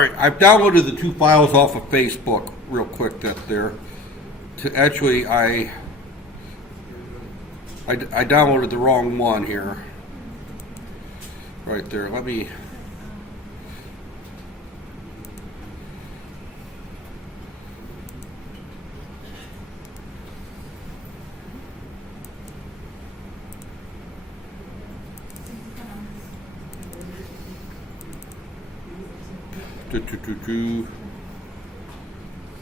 right, I've downloaded the two files off of Facebook real quick. That there. To actually, I downloaded the wrong one here. Right there. Let me.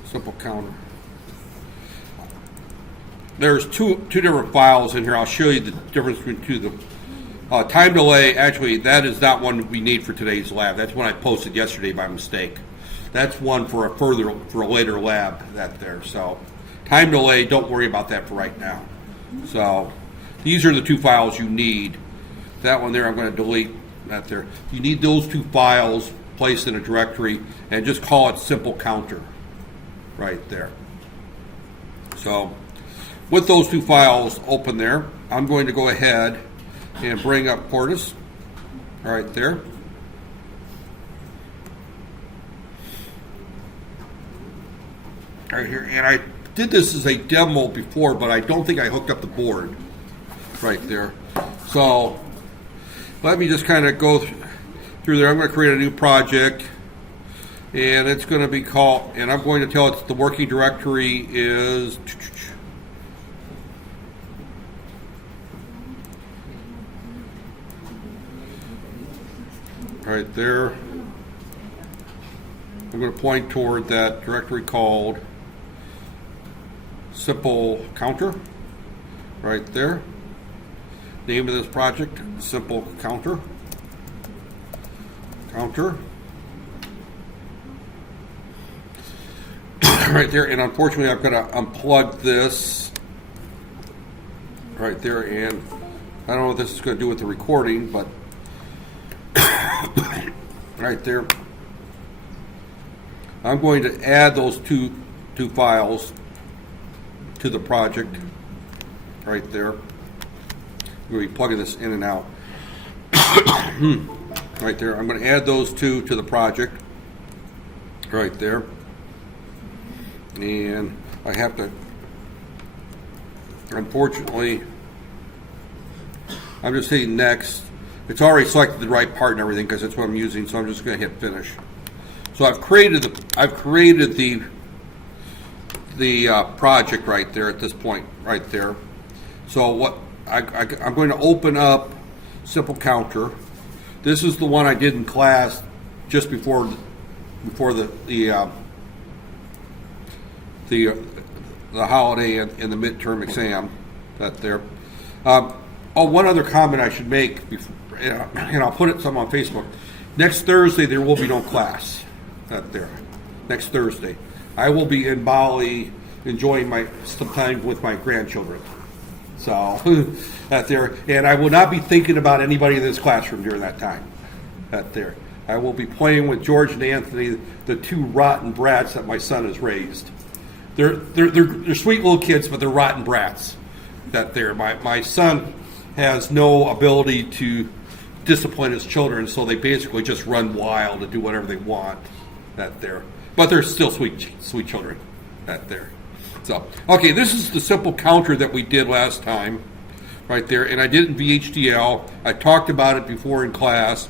Simple counter. There's two different files in here. I'll show you the difference between two. The time delay, actually, that is not one we need for today's lab. That's one I posted yesterday by mistake. That's one for a later lab. That there. So time delay, don't worry about that for right now. So these are the two files you need. That one there, I'm going to delete that there. You need those two files placed in a directory and just call it simple counter right there. So with those two files open there, I'm going to go ahead and bring up Portis right there. Right here, and I did this as a demo before, but I don't think I hooked up the board right there. So let me just kind of go through there. I'm going to create a new project, and it's going to be called, and I'm going to tell it the working directory is right there. I'm going to point toward that directory called simple counter right there. Name of this project, simple counter. Right there, and unfortunately I've got to unplug this right there, and I don't know what this is going to do with the recording, but right there, I'm going to add those two files to the project right there. I'm going to be plugging this in and out. Right there, I'm going to add those two to the project right there, and I have to, unfortunately, I'm just hitting next. It's already selected the right part and everything because that's what I'm using, so I'm just going to hit finish. So I've created the project right there at this point right there. So what I'm going to open up simple counter. This is the one I did in class just before the holiday and the midterm exam. That there. One other comment I should make, before, and I'll put it some on Facebook. Next Thursday there will be no class. That there. Next Thursday, I will be in Bali enjoying some time with my grandchildren. So that there, and I will not be thinking about anybody in this classroom during that time. That there, I will be playing with George and Anthony, the two rotten brats that my son has raised. They're sweet little kids, but they're rotten brats. That there, my son has no ability to discipline his children, so they basically just run wild and do whatever they want. That there, but they're still sweet children. That there. So, okay, this is the simple counter that we did last time, right there, and I did it in VHDL. I talked about it before in class.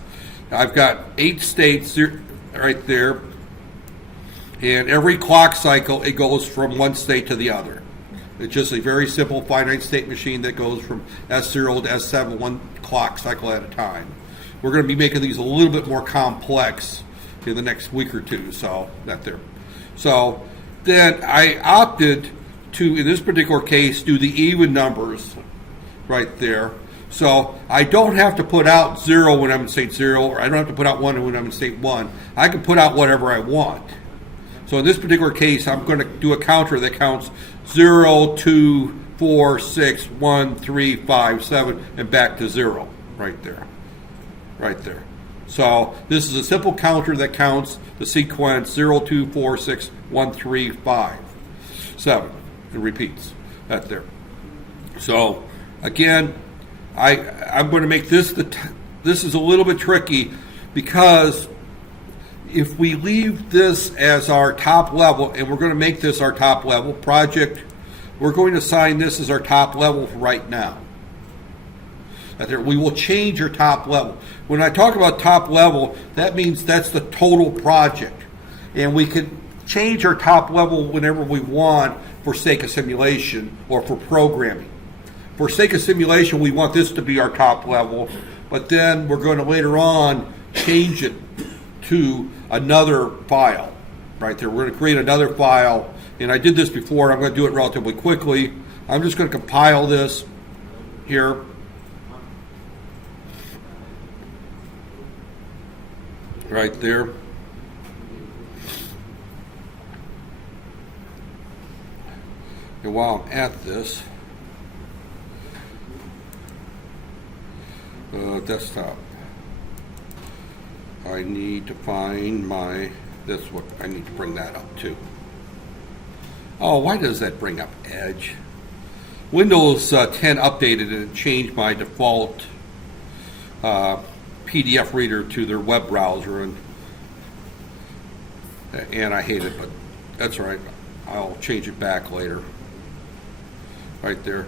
I've got 8 states right there, and every clock cycle, it goes from one state to the other. It's just a very simple finite state machine that goes from S0 to S7, one clock cycle at a time. We're going to be making these a little bit more complex in the next week or two, so that there. So then I opted to, in this particular case, do the even numbers right there. So I don't have to put out 0 when I'm in state 0, or I don't have to put out 1 when I'm in state 1. I can put out whatever I want. So in this particular case, I'm going to do a counter that counts 0, 2, 4, 6, 1, 3, 5, 7, and back to 0 right there. Right there. So this is a simple counter that counts the sequence 0, 2, 4, 6, 1, 3, 5, 7. It repeats. That there. So again, I'm going to make this this is a little bit tricky because if we leave this as our top level, and we're going to make this our top level project, we're going to assign this as our top level for right now. We will change your top level. When I talk about top level, that means that's the total project. And we can change our top level whenever we want for sake of simulation or for programming. For sake of simulation, we want this to be our top level, but then we're going to later on change it to another file, right there. We're going to create another file, and I did this before. I'm going to do it relatively quickly. I'm just going to compile this here. Right there. And while I'm at this, desktop, I need to find that's what I need to bring that up to. Oh, why does that bring up Edge? Windows 10 updated and it changed my default PDF reader to their web browser, and I hate it, but that's all right. I'll change it back later. Right there.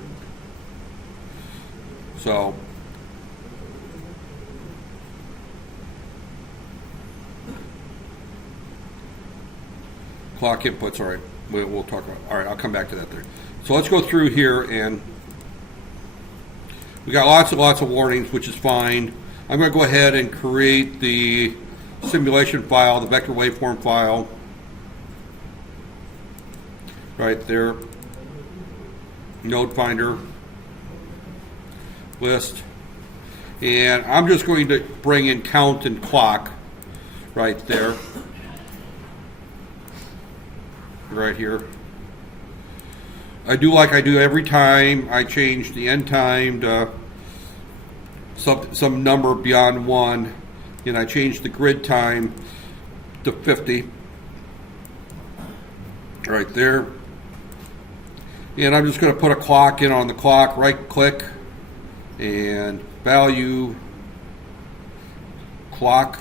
So clock inputs, all right. We'll talk about. All right, I'll come back to that there. So let's go through here, and we got lots and lots of warnings, which is fine. I'm going to go ahead and create the simulation file, the vector waveform file, right there. Node finder list, and I'm just going to bring in count and clock right there, right here. I do like I do every time. I change the end time to some number beyond 1, and I change the grid time to 50 right there. And I'm just going to put a clock in on the clock, right click, and value clock,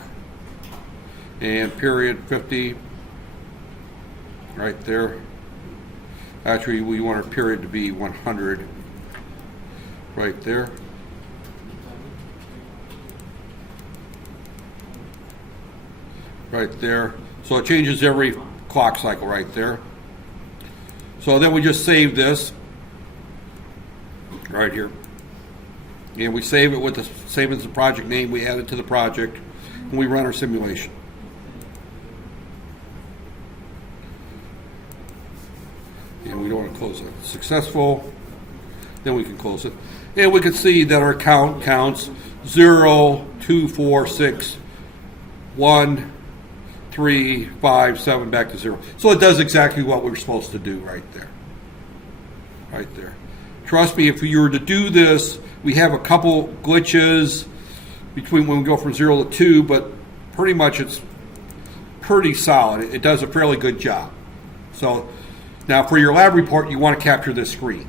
and period 50 right there. Actually, we want our period to be 100 right there. Right there. So it changes every clock cycle right there. So then we just save this right here. And we save it with the same as the project name we added to the project, and we run our simulation. And we don't want to close it. Successful. Then we can close it. And we can see that our count counts 0, 2, 4, 6, 1, 3, 5, 7, back to 0. So it does exactly what we're supposed to do right there. Right there. Trust me, if you were to do this, we have a couple glitches between when we go from 0 to 2, but pretty much it's pretty solid. It does a fairly good job. So now for your lab report, you want to capture this screen.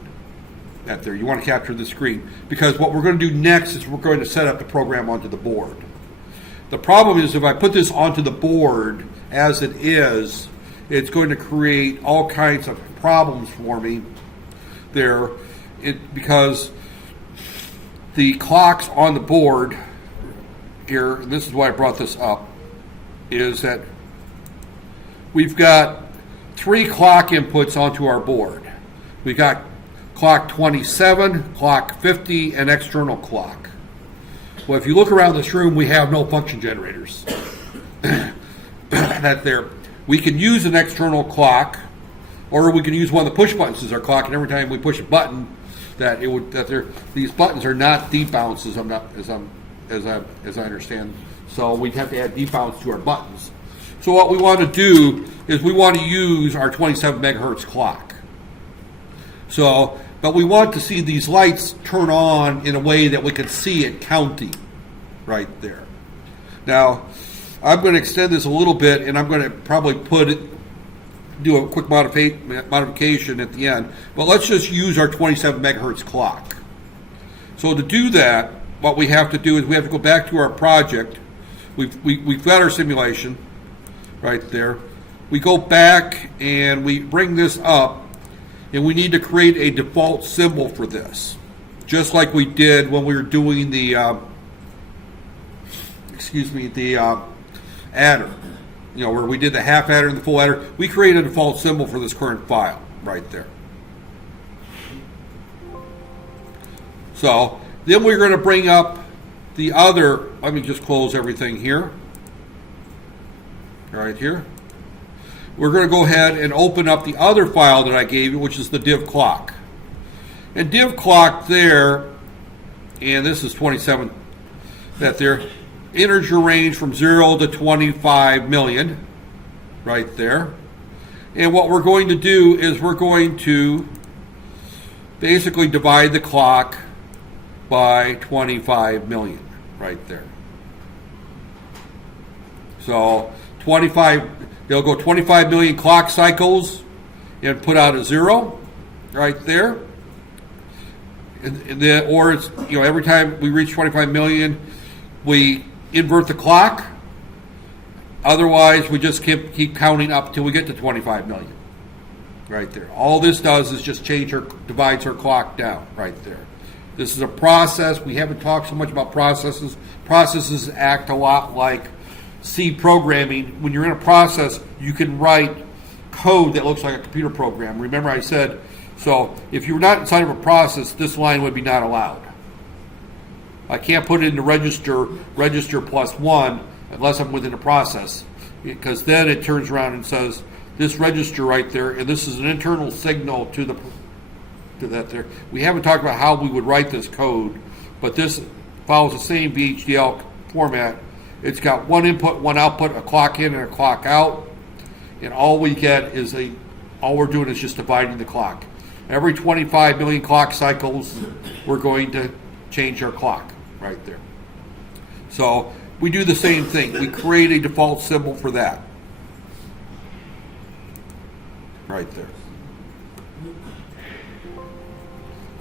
Right there. You want to capture the screen, because what we're going to do next is we're going to set up the program onto the board. The problem is if I put this onto the board as it is, it's going to create all kinds of problems for me there, because the clocks on the board here, and this is why I brought this up, is that we've got 3 clock inputs onto our board. We've got clock 27, clock 50, and external clock. Well, if you look around this room, we have no function generators. That there. We can use an external clock, or we can use one of the push buttons as our clock, and every time we push a button, these buttons are not deep bounces. As I understand. So we'd have to add deep bounce to our buttons. So what we want to do is we want to use our 27 megahertz clock. But we want to see these lights turn on in a way that we can see it counting right there. Now, I'm going to extend this a little bit, and I'm going to probably do a quick modification at the end. But let's just use our 27 megahertz clock. So to do that, what we have to do is we have to go back to our project. We've got our simulation. right there. We go back and we bring this up, and we need to create a default symbol for this, just like we did when we were doing the adder, where we did the half adder and the full adder. We created a default symbol for this current file right there. So then we're going to bring up the other. Let me just close everything here. Right here. We're going to go ahead and open up the other file that I gave you, which is the div clock. And div clock there, and this is 27, that there, integer range from 0 to 25 million, right there. And what we're going to do is we're going to basically divide the clock by 25 million, right there. So 25, they'll go 25 million clock cycles and put out a 0 right there. And then, or it's, every time we reach 25 million, we invert the clock. Otherwise, we just keep counting up till we get to 25 million right there. All this does is just divides our clock down right there. This is a process. We haven't talked so much about processes. Processes act a lot like C programming. When you're in a process, you can write code that looks like a computer program. Remember I said, so if you're not inside of a process, this line would be not allowed. I can't put it into register +1 unless I'm within a process, because then it turns around and says this register right there, and this is an internal signal to that there. We haven't talked about how we would write this code, but this follows the same VHDL format. It's got one input, one output, a clock in and a clock out, and all we get is all we're doing is just dividing the clock. Every 25 million clock cycles, we're going to change our clock right there. So we do the same thing. We create a default symbol for that right there.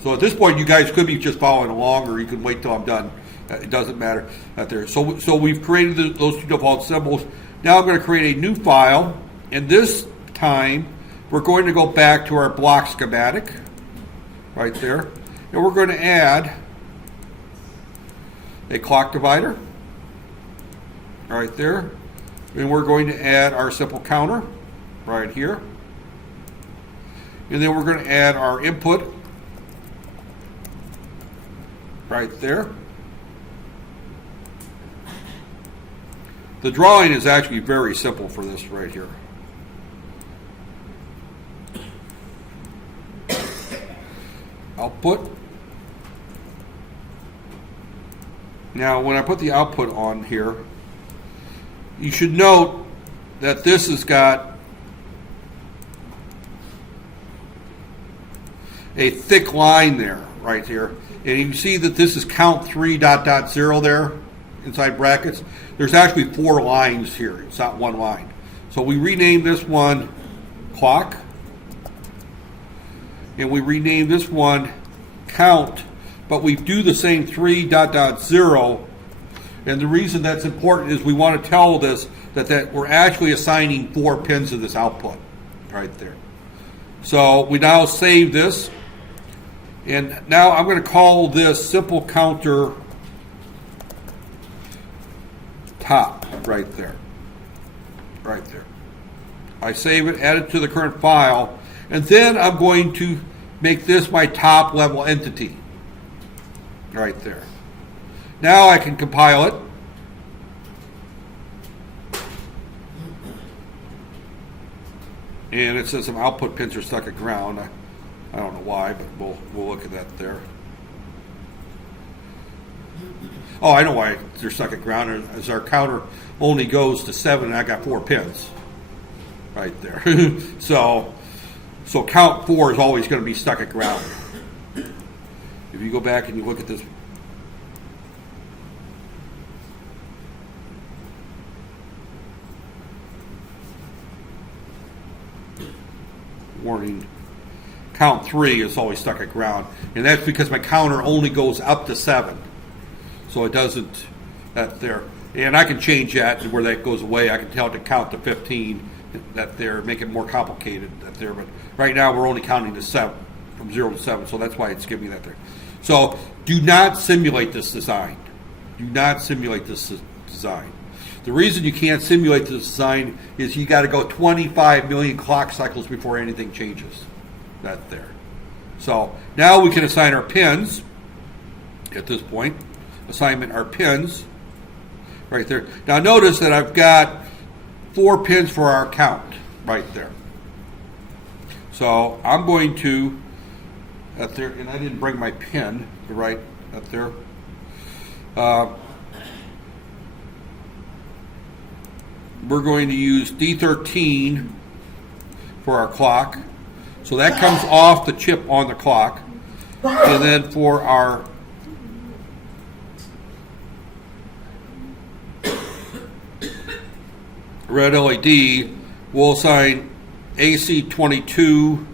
So at this point, you guys could be just following along, or you can wait till I'm done. It doesn't matter out there. So we've created those two default symbols. Now I'm going to create a new file, and this time we're going to go back to our block schematic right there, and we're going to add a clock divider right there, and we're going to add our simple counter right here, and then we're going to add our input right there. The drawing is actually very simple for this right here. Output. Now, when I put the output on here, you should note that this has got a thick line there, right here. And you can see that this is count 3.0 there inside brackets. There's actually 4 lines here. It's not one line. So we rename this one clock, and we rename this one count, but we do the same 3.0. And the reason that's important is we want to tell this that we're actually assigning 4 pins to this output right there. So we now save this, and now I'm going to call this simple counter top right there. Right there. I save it, add it to the current file, and then I'm going to make this my top level entity right there. Now I can compile it. And it says some output pins are stuck at ground. I don't know why, but we'll look at that there. Oh, I know why they're stuck at ground. As our counter only goes to 7, and I got 4 pins right there. So count 4 is always going to be stuck at ground. If you go back and you look at this, warning, count 3 is always stuck at ground, and that's because my counter only goes up to 7, so it doesn't that there. And I can change that to where that goes away. I can tell it to count to 15 that there, make it more complicated that there. But right now we're only counting to 7, from 0 to 7, so that's why it's giving me that there. So do not simulate this design. Do not simulate this design. The reason you can't simulate this design is you got to go 25 million clock cycles before anything changes. That's there. So now we can assign our pins at this point. Assignment our pins right there. Now notice that I've got 4 pins for our count right there. So I'm going to, up there, and I didn't bring my pin right up there. We're going to use D13 for our clock. So that comes off the chip on the clock. And then for our red LED, we'll assign AC22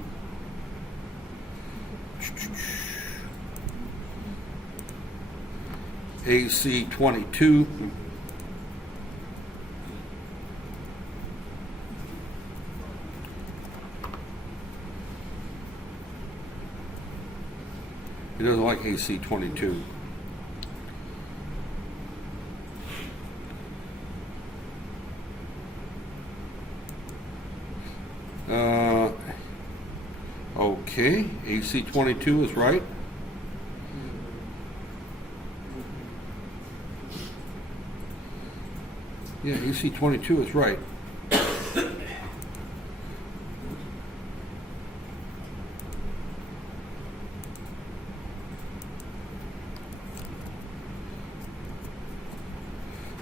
AC22 It doesn't like AC22. Okay, AC22 is right. Yeah, AC22 is right.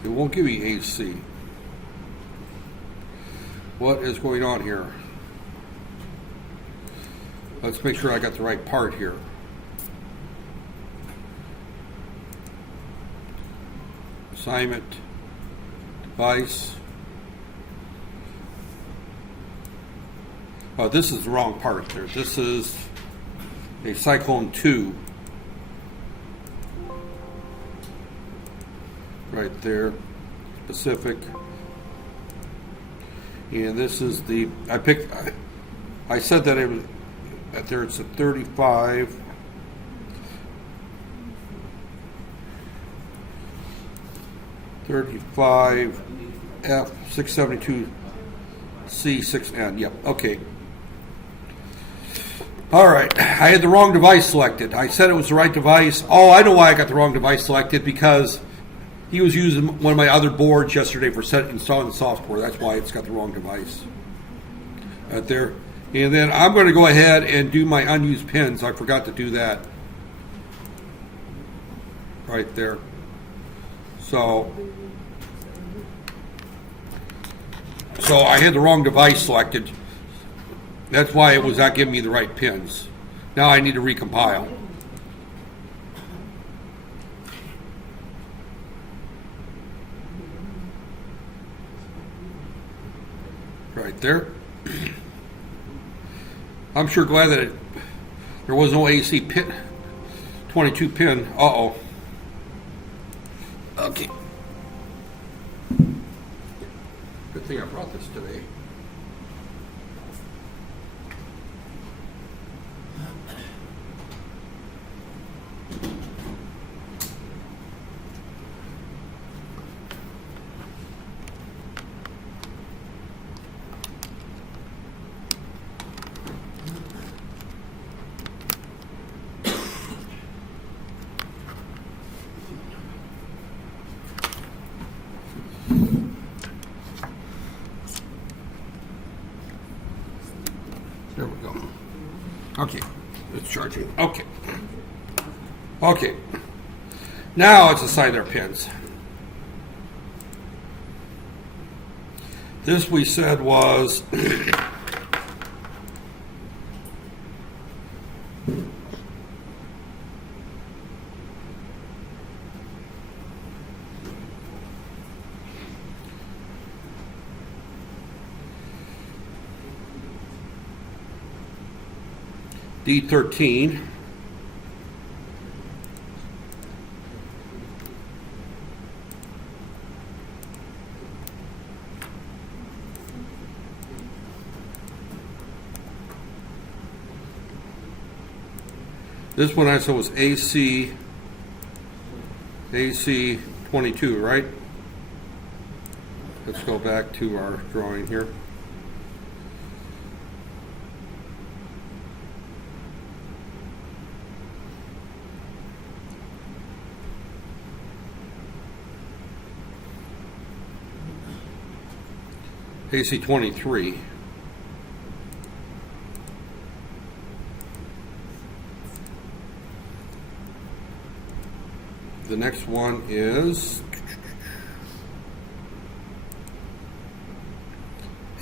It won't give me AC. What is going on here? Let's make sure I got the right part here. Assignment, device. Oh, this is the wrong part there. This is a Cyclone 2. Right there, specific. And this is the, I said that it was, that there it's a 35. F672C6N. Yep. Okay. All right. I had the wrong device selected. I said it was the right device. Oh, I know why I got the wrong device selected, because he was using one of my other boards yesterday for installing the software. That's why it's got the wrong device. Right there. And then I'm going to go ahead and do my unused pins. I forgot to do that. Right there. So I had the wrong device selected. That's why it was not giving me the right pins. Now I need to recompile. Right there. I'm sure glad that there was no AC pin, 22 pin. Uh-oh. Okay. Good thing I brought this today. There we go. Okay, it's charging. Okay. Okay. Now let's assign their pins. This we said was D13. This one I said was AC 22, right? Let's go back to our drawing here. AC 23. The next one is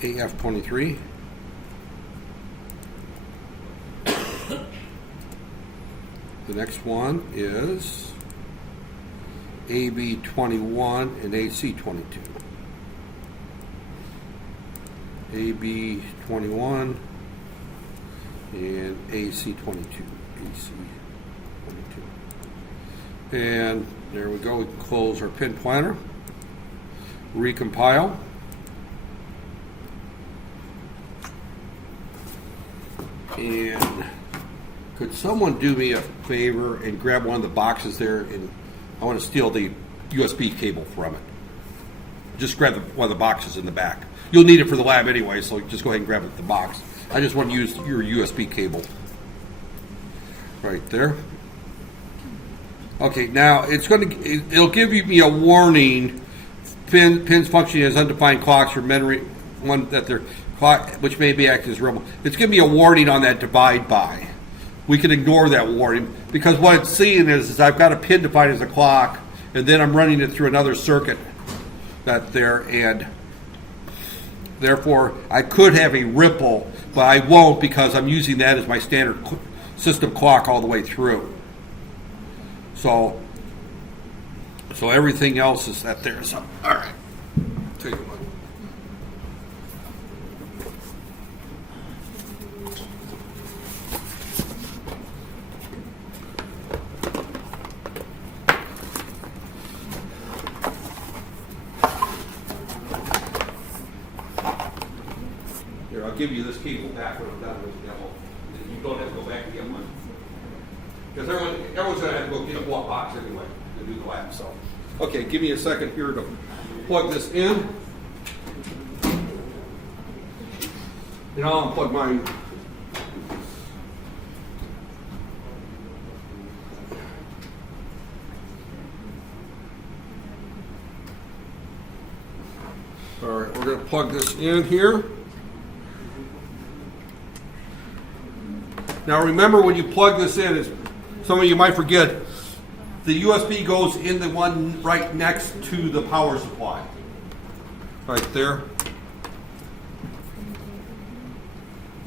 AF 23. The next one is AB 21 and AC 22. AB 21 and AC 22. AC 22. And there we go. We can close our pin planner. Recompile. And could someone do me a favor and grab one of the boxes there? And I want to steal the USB cable from it. Just grab one of the boxes in the back. You'll need it for the lab anyway, so just go ahead and grab it the box. I just want to use your USB cable. Right there. Okay, now it'll give me a warning. Pins functioning as undefined clocks or memory one that they're clock, which may be acting as rebel. It's giving me a warning on that divide by. We can ignore that warning because what it's seeing is I've got a pin defined as a clock, and then I'm running it through another circuit that there, and therefore I could have a ripple, but I won't because I'm using that as my standard system clock all the way through. So everything else is that there. So, all right. Take a look. Here, I'll give you this cable back when I'm done with the demo. You don't have to go back and get one. Because everyone's going to have to go get a block box anyway to do the lab. So, okay, give me a second here to plug this in. And I'll unplug mine. All right, we're going to plug this in here. Now remember, when you plug this in, some of you might forget, the USB goes in the one right next to the power supply. Right there.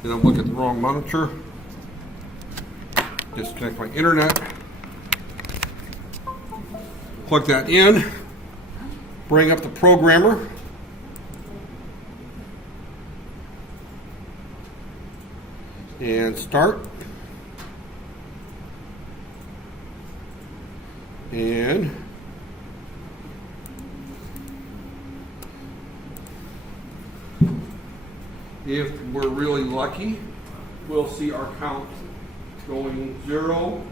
And I'm looking at the wrong monitor. Disconnect my internet. Plug that in. Bring up the programmer. And start. And if we're really lucky, we'll see our count going 0,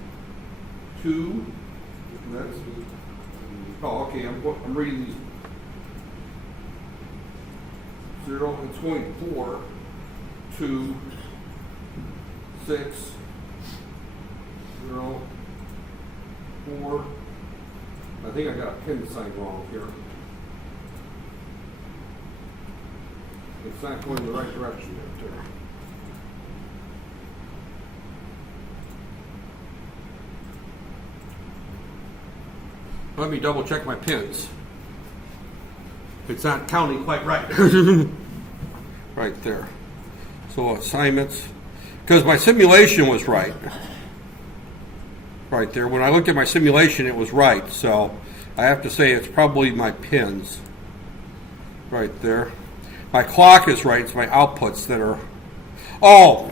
2. That's, oh, okay. I'm reading these. 0. It's going 4, 2, 6, 0, 4. I think I got a pin sign wrong here. It's not going in the right direction right there. Let me double check my pins. It's not counting quite right. Right there. So assignments, because my simulation was right. Right there. When I looked at my simulation, it was right. So I have to say it's probably my pins. Right there. My clock is right. It's my outputs that are. Oh,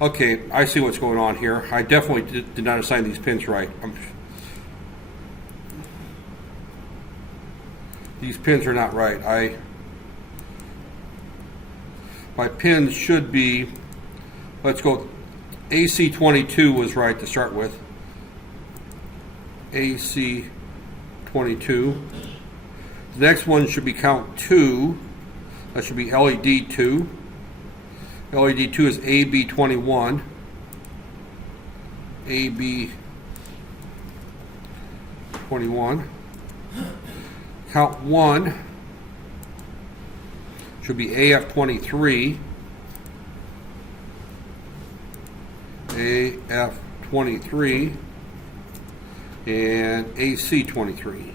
okay. I see what's going on here. I definitely did not assign these pins right. These pins are not right. My pins should be. Let's go. AC22 was right to start with. AC22. The next one should be count 2. That should be LED2. LED2 is AB21. AB21. Count 1 should be AF23. AF23 and AC23.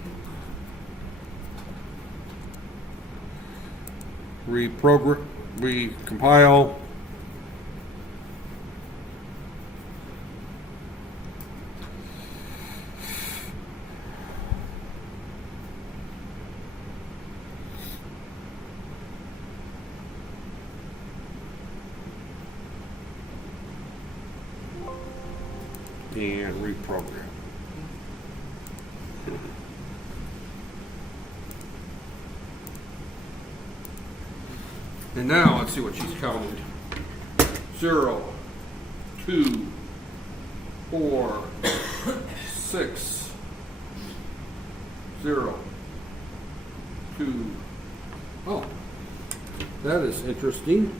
Recompile. And reprogram. And now let's see what she's counted. 0, 2, 4, 6, 0, 2. Oh, that is interesting.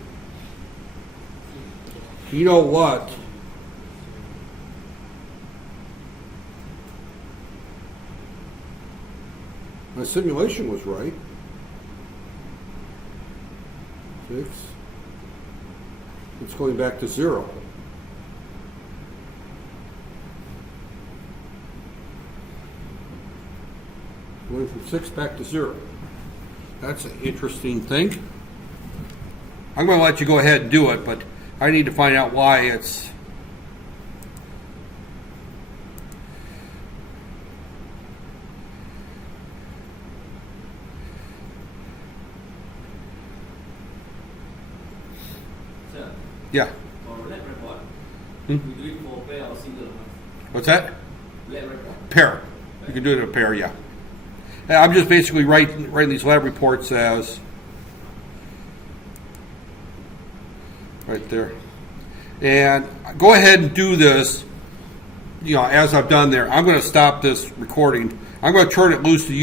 You know what? My simulation was right. 6. It's going back to 0. Going from 6 back to 0. That's an interesting thing. I'm going to let you go ahead and do it, but I need to find out why it's... Yeah. We do it for pair or single. What's that? Pair. You can do it in a pair, yeah. I'm just basically writing these lab reports as right there. And go ahead and do this, as I've done there. I'm going to stop this recording. I'm going to turn it loose to you.